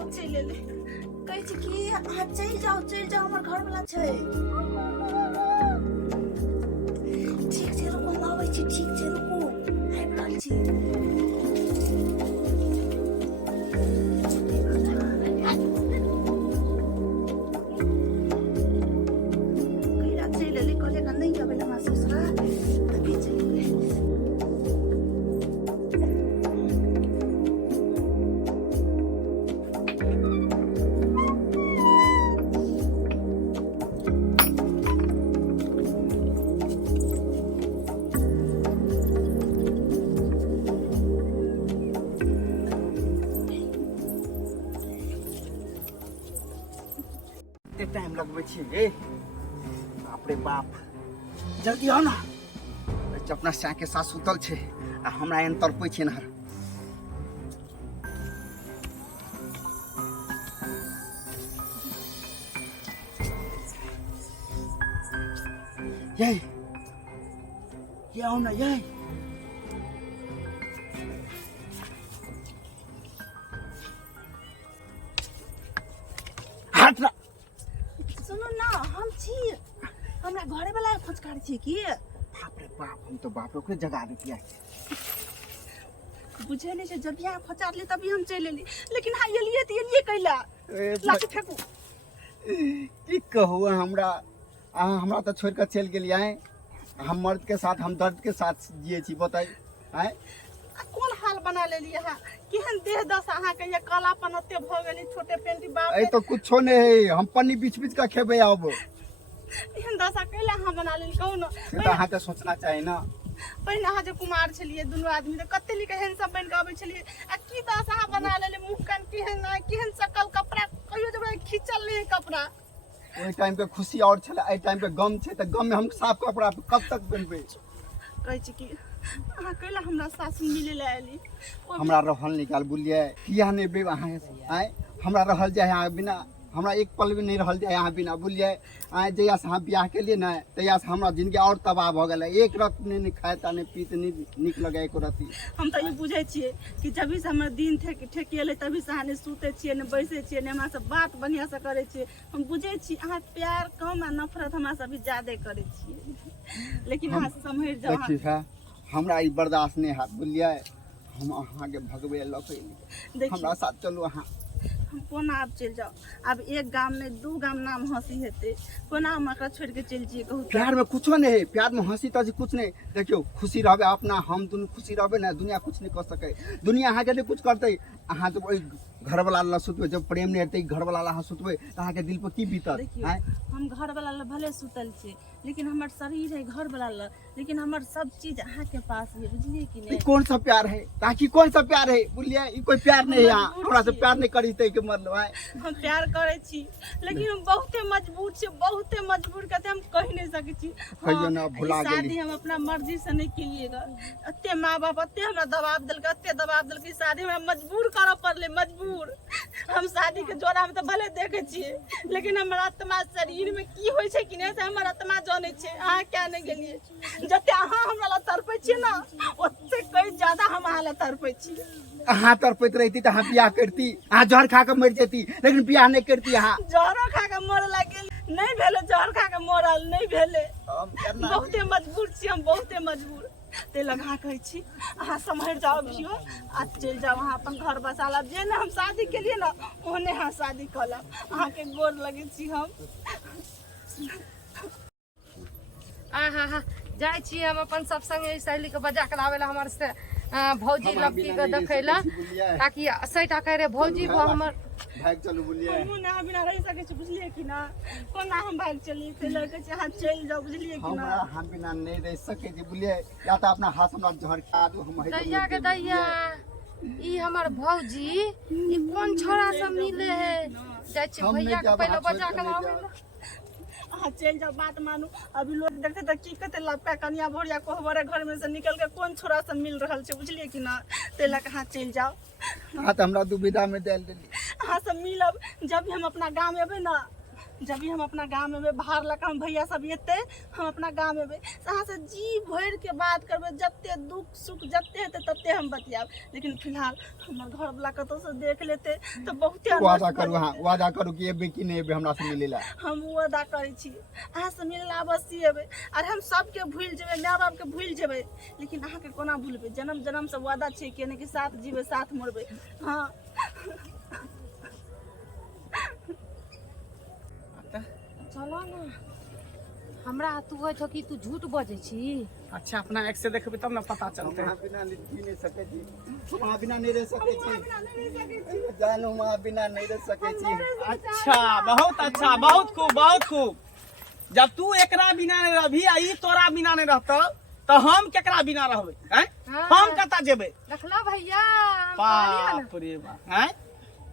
जाओ चल ले कहै छी कि अहाँ चल जाओ हमर घर वाला छै ठीक छै रुको हम आबै छी ठीक छै रुको आबि रहल छी कहिया चल ले कहले का नहीं आबै हमरा ससुरा तभी चल ले टाइम लगबै छी रे बाप रे बाप जल्दी आओ ना अपना साँ के साथ सुतल छै आ हमरा एहन तड़पै छै ना ये आओ ना ये हट ना सुनो ना हम छी हमरा घरे वाला खोजकार छी की बाप रे बाप हम तो बाप रे जगा देतिया बुझे नहीं छै जब यहाँ खोचार ले तभी हम चल एली लेकिन हाँ एलिए कैला लाठी फेंकू की कहू हमरा तो छोड़ कर चल गेलिए हम मर्द के साथ हम दर्द के साथ जिए छी बताई आय कौन हाल बना लेली अहाँ केहन देह दशा अहाँ के ये कालापन ओते भ गेली छोटे पेंटी बाप ए तो कुछो नहीं है हम पन्नी बीच बीच का खेबे अब एहन दशा कैला अहाँ बना लेली कहू न से तो अहाँ के सोचना चाहिए ना पहिने अहाँ जे कुमार छलिए दुनू आदमी त कते लिक एहन सब बन के आबै छलिए आ की दशा अहाँ बना लेली मुंह कान केहन सकल कपड़ा कहियो जब खींचल नहीं कपड़ा ओई टाइम पे खुशी और छला ए टाइम पे गम छे त गम में हम साफ कपड़ा कब तक बनबे कहै छी कि अहाँ कैला हमरा सास मिले ले आली हमरा रहल निकाल बुलिए किया नहीं बे अहाँ आय हमरा रहल जाय अहाँ बिना हमरा एक पल भी नहीं रहल जाय अहाँ बिना बुलिए आय जया से हम बियाह के लिए ना तया से हमरा जिंदगी और तबाह भ गेल एक रत नहीं खायता नहीं पीत नहीं निक लगे एको रति हम त ई बुझै छियै कि जब से हमर दिन ठेकेले तभी से अहाँ ने सुते छियै ने बैसे छियै ने हमरा से बात बढ़िया से करे छियै हम बुझै छी अहाँ प्यार कम आ नफरत हमरा से अभी ज्यादा करे छियै लेकिन अहाँ समझ जाओ देखिए हमरा ई बर्दाश्त नहीं हाथ बुलिए हम अहाँ के भगवे लके हमरा साथ चलू अहाँ हम कोना आप चल जाओ अब एक गांव में दू गांव नाम हंसी हेते कोना हम एकरा छोड़ के चल जिए कहू प्यार में कुछो नहीं है प्यार में हंसी तजी कुछ नहीं देखियो खुशी रहबे अपना हम दुनू खुशी रहबे ना दुनिया कुछ नहीं कर सके दुनिया अहाँ के नहीं कुछ करते अहाँ जब ओई घर वाला ला सुतबे जब प्रेम नहीं रहते घर वाला ला सुतबे अहाँ के दिल पर की बीतत है हम घर वाला ला भले सुतल छे लेकिन हमर शरीर है घर वाला ला लेकिन हमर सब चीज अहाँ के पास है बुझलिए कि नहीं कौन सा प्यार है ताकि कौन सा प्यार है बुझलिए ई कोई प्यार नहीं है हमरा से प्यार नहीं करी तै के मतलब है हम प्यार करे छी लेकिन हम बहुते मजबूर कहते हम कह नहीं सके छी कहियो ना भुला गेली शादी हम अपना मर्जी से नहीं किएगा अत्ते माँ बाप अत्ते हमरा दबाव दिल के शादी में मजबूर करऽ पड़ले मजबूर हम शादी के जोड़ा में तो भले देखे छिए लेकिन हमर आत्मा शरीर में की होय छै कि नहीं से हमर आत्मा जाने छै अहाँ क्या नहीं गेलिए जते अहाँ हमरा ला तड़पै छी ना ओते कई ज्यादा हम अहाँ ला तड़पै छी अहाँ तड़पैत रहती तो अहाँ बियाह करती अहाँ जहर खा के मर जेती लेकिन बियाह नहीं करती अहाँ जहर खा के मर लागे नहीं भेले जहर खा के मरल नहीं भेले बहुते मजबूर छी हम बहुते मजबूर ते लगा कहै छी अहाँ सम्हर जाओ भियो आ चल जाओ अहाँ अपन घर बसा लब जे ने हम शादी के लिए ना ओने हाँ शादी कलब अहाँ के गोर लगे छी हम हाँ जाए छी हम अपन सब संगे सहेली के बजा के लावे ला हमर से भौजी लड़की के देखैला ताकि सैटा करे भौजी वो हमर भाग चलू बुलिए हम ना बिना रह सके छी बुझलिए कि ना कोना हम भाग चली ते लगे छी हाथ चल जाओ बुझलिए कि ना हम बिना नहीं रह सके छी बुलिए या तो अपना हाथ हमरा झड़ खा दू हम दैया के दैया ई हमर भौजी ई कोन छोरा से मिले है जाय छी भैया के पहले बजा के लावे हाँ चल जाओ बात मानू अभी लोग देखते तो की कहते लपका कनिया भोरिया कोहबरे घर में से निकल के कौन छोरा से मिल रहल छे बुझलिए कि ना ते लक हाँ चल जाओ हाँ तो हमरा दुविधा में डाल देली हाँ सब मिलब जब भी हम अपना गांव एबे ना जब भी हम अपना गाँव में बाहर लगा हम भैया सब एते हम अपना गाँव में अहाँ से जी भर के बात करबे जते दुख सुख जते हेते तते हम बतियाब लेकिन फिलहाल हमर घर वाला कतौ से देख लेते तो बहुते वादा करू हाँ वादा करू कि एबे कि नहीं एबे हमरा से मिले ला हम वादा करै छी अहाँ से मिले अवश्य एबै और हम सबके भूल जेबै माय बाप के भूल जेबै लेकिन अहाँ के कोना भूलबै जन्म जन्म से वादा छै केने के साथ जीवे साथ मरबै हाँ चलो ना हमरा तू कहै छौ कि तू झूठ बजै छी अच्छा अपना एक से देखबे तब ना पता चलते वहाँ बिना जी नहीं सके छी वहाँ बिना नहीं रह सके छी जानू वहाँ बिना नहीं रह सके छी अच्छा बहुत खूब जब तू एकरा बिना नहीं रहबी आ ई तोरा बिना नहीं रहतो तो हम केकरा बिना रहबै हैं हाँ। हम कता जेबै देखला भैया बाप रे बाप हैं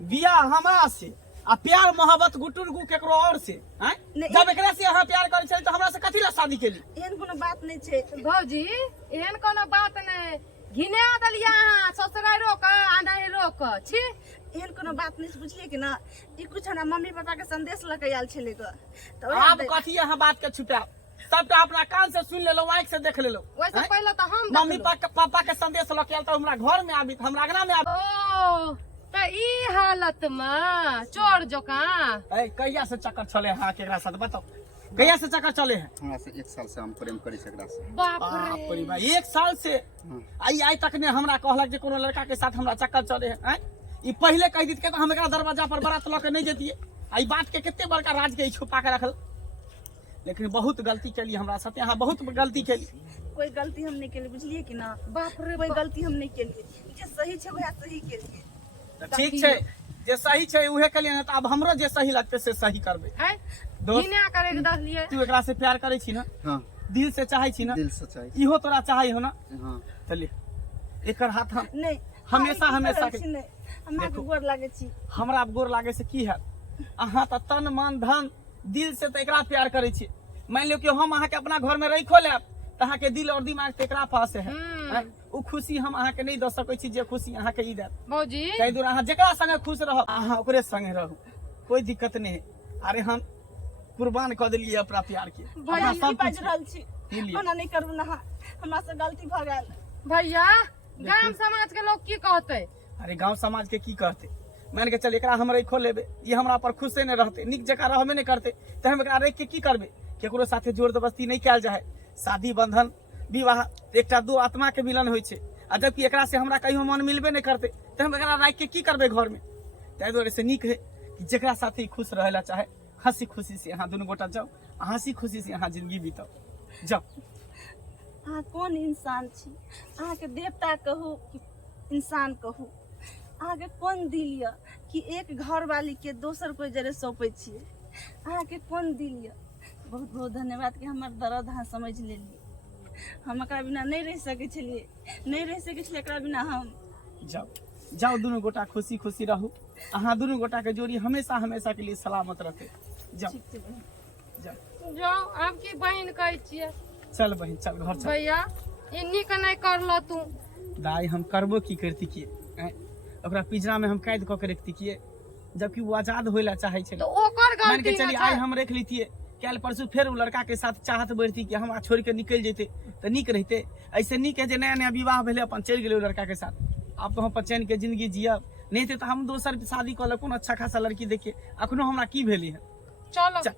बियाह हमरा से आ प्यार मोहब्बत गुटुर गु केकरो और से हैं नहीं। जब एकरा से अहाँ प्यार करै छै तो हमरा से कथि ला शादी केली एहन कोनो बात नहीं छै भौजी एहन कोनो बात नहीं घिना दलिया अहाँ ससुरारो का आ नहीं रोक छी एहन कोनो बात नहीं बुझलिए कि ना ई कुछ हमरा मम्मी पापा के संदेश लके आयल छले ग तो अब कथि अहाँ बात के छुपाब सबटा अपना कान से सुन लेलो आँख से देख लेलो वैसे हैं? पहले तो हम मम्मी पापा के संदेश लके आयल तो हमरा घर में आबी हमरा अंगना में आबी ओ तो ई हालत में चोर जोका ए कहिया से चक्कर चले है केकरा साथ बताओ कहिया से चक्कर चले है हमरा से 1 साल से हम प्रेम करी सकरा से बाप बाप रे रे भाई 1 साल से आई तक ने हमरा कहलक जे कोनो लड़का के साथ हमरा चक्कर चले है हैं? ई पहले कह दित के तो हम एकरा दरवाजा पर बारात ल के नहीं जतिए आई बात के कितने बड़का राज के छुपा के रखल लेकिन बहुत गलती केली हमरा साथे अहाँ बहुत गलती केली कोई गलती हम नहीं केली बुझलिए कि ना बाप रे कोई गलती हम नहीं केली जे सही छै वह सही केलिए तो ठीक छै जे सही छै उहे केलिए ना तो अब हमरो जे सही लगते से सही करबे है दोस्त घिना करे के देख लिए तू एकरा से प्यार करे छी ना हाँ दिल से चाहे छी ना दिल से चाहिए इहो तोरा चाहे हो ना हाँ चलिए एकर हाथ हम नहीं हमेशा हमेशा के नहीं हम के गोर लागे छी हमरा अब गोर लागे से की है अहाँ तो तन मन धन दिल से तो एकरा प्यार करे छी मान लियो कि हम अहाँ के अपना घर में रखो लेब तो अहाँ के दिल और दिमाग तो एकरा पास है हैं? उ खुशी हम अहाँ के नहीं दे सकै छी जे खुशी अहाँ के ई देत भौजी ताहि दुआरे अहाँ जेकरा संगे खुश रहब अहाँ ओकरे संगे रहू कोई दिक्कत नहीं है अरे हम कुर्बान कर दिलिए अपना प्यार के भैया अपना ई सब बाज कुछ रहल छी पी लिअ। ओना नहीं करू ना हमरा से गलती भ गेल भैया गांव समाज के लोग की कहते अरे गांव समाज के की कहते मान के चल एकरा हम रखो लेबे ये हमरा पर खुशे नहीं रहते निक जगह रहबे नहीं करते तो हम एकरा रख के की करबे केकरो साथे जोर जबरदस्ती नहीं कैल जाए शादी बंधन विवाह एकटा दो आत्मा के मिलन होय छै आ जबकि एकरा से हमरा कहियो मन मिलबे नहीं करते तो हम एकरा रख के की करबे घर में ताहि दुआरे से निक है कि जेकरा साथे खुश रहेला चाहे हंसी खुशी से अहाँ दुनू गोटा जाओ हंसी खुशी से अहाँ जिंदगी बीताओ जाओ अहाँ कोन इंसान छी अहाँ के देवता कहू कि इंसान कहू अहाँ के कोन दिल य कि एक घर वाली के दोसर कोई जरे सौंपे छिए अहाँ के कोन दिल य बहुत बहुत धन्यवाद कि हमर दर्द अहाँ समझ लेलिए हम एकरा बिना नहीं रह सकै छलिए नहीं रह सकै छलिए एकरा बिना हम जाओ जाओ दुनू गोटा खुशी खुशी रहू अहाँ दुनू गोटा के जोड़ी हमेशा हमेशा के लिए सलामत रहते जाओ ठीक छै बहिन जाओ जाओ आपकी बहन कहै छियै चल बहन चल घर चल भैया इन्हीं के नहीं करलो तू दाई हम करबो की करती किए हैं? ओकरा पिंजरा में हम कैद कऽ के रखती किए जबकि वो आजाद होइला चाहे छे तो ओकर मान के गलती चली आज हम रख लेतिए कल परसों फिर वो लड़का के साथ चाहत बढ़ती कि हम छोड़ के निकल जेते तो निक रहते ऐसे निक है जे नया नया विवाह भेले अपन चल गेले लड़का के साथ अब तो हम अपन चैन के जिंदगी जियब नहीं थे तो हम दोसर शादी कऽ ले कोनो अच्छा खासा लड़की देखिए अखनो हमरा की भेली है चलो चल